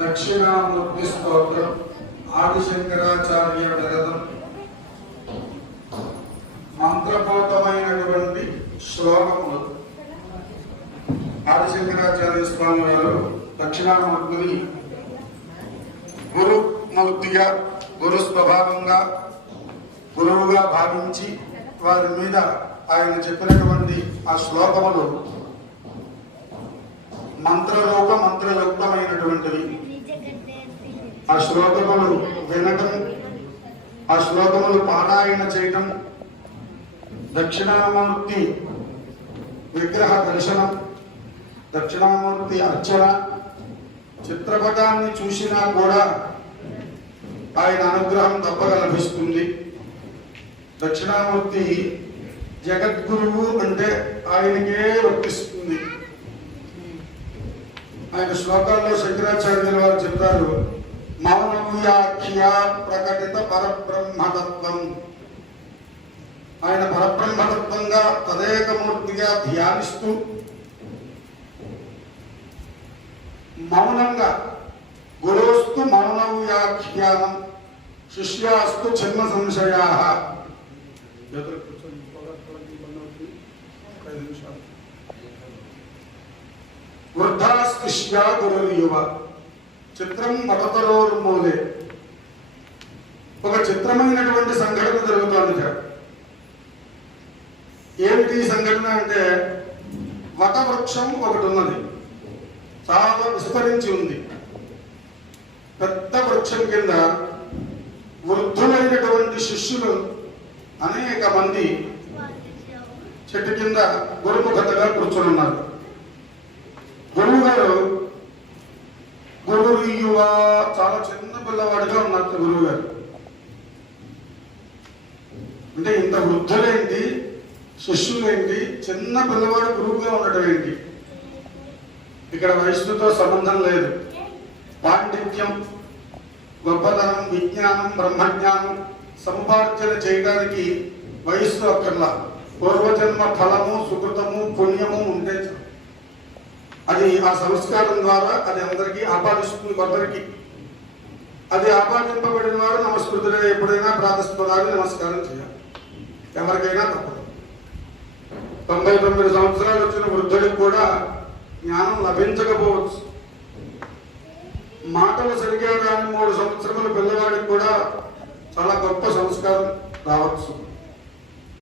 దక్షిణామూర్తి స్తోత్రం ఆదిశంకరాచార్య విరదం మంత్రపోతమైనటువంటి శ్లోకములు. ఆదిశంకరాచార్య స్వామి వారు దక్షిణామూర్తిని గురుమూర్తిగా, గురు స్వభావంగా, గురువుగా భావించి వారి మీద ఆయన చెప్పినటువంటి ఆ శ్లోకములు మంత్రలోక మంత్రయుక్తమైనటువంటివి. ఆ శ్లోకములు వినటం, ఆ శ్లోకములు పారాయణ చేయటం, దక్షిణామూర్తి విగ్రహ దర్శనం, దక్షిణామూర్తి అర్చన, చిత్రపటాన్ని చూసినా కూడా ఆయన అనుగ్రహం తప్పక లభిస్తుంది. దక్షిణామూర్తి జగద్గురువు అంటే ఆయనకే వర్తిస్తుంది. ఆయన శ్లోకాల్లో శంకరాచార్యుల వారు చెప్తారు, మౌనవ్యాఖ్య ప్రకటిత పరబ్రహ్మతత్వం. ఆయన పరబ్రహ్మతత్వంగా తదేకమూర్తిగా ధ్యానిస్తూ మౌనంగా, గురోస్తు మౌనవ్యాఖ్యానం, శిష్యాస్తు జన్మ సంశయా. వృద్ధాస్తిష్యా గురుర్యువ చిత్రం వటతరోర్మూలే. ఒక చిత్రమైనటువంటి సంఘటన జరుగుతోంది. ఏమిటి సంఘటన అంటే, వటవృక్షం ఒకటి ఉన్నది, చాలా విస్తరించి ఉంది. పెద్ద వృక్షం కింద వృద్ధులైనటువంటి శిష్యులు అనేక మంది చెట్టు కింద గురుముఖతగా కూర్చొని గురువు గారు గురుయువా చాలా చిన్న పిల్లవాడిగా ఉన్నారు. గురువు గారు అంటే ఇంత వృద్ధులేంటి, శిష్యులేంటి, చిన్న పిల్లవాడు గురువుగా ఉండటం ఏంటి? ఇక్కడ వయస్సుతో సంబంధం లేదు. పాండిత్యం, గొప్పతనం, విజ్ఞానం, బ్రహ్మజ్ఞానం సముపార్జన చేయడానికి వయస్సు అక్కర్లా. పూర్వజన్మ ఫలము, సుకృతము, పుణ్యము ఉంటే అది ఆ సంస్కారం ద్వారా అది అందరికీ ఆపాదిస్తుంది. కొందరికి అది ఆపాదింపబడిన వారు నమస్కృతులే, ఎప్పుడైనా ప్రాతస్పదాలు నమస్కారం చేయాలి. ఎవరికైనా తప్పదు. 99 సంవత్సరాలు వచ్చిన వృద్ధుడికి కూడా జ్ఞానం లభించకపోవచ్చు. మాటలు సరిగా రాని 3 సంవత్సరముల పిల్లవాడికి కూడా చాలా గొప్ప సంస్కారం రావచ్చు.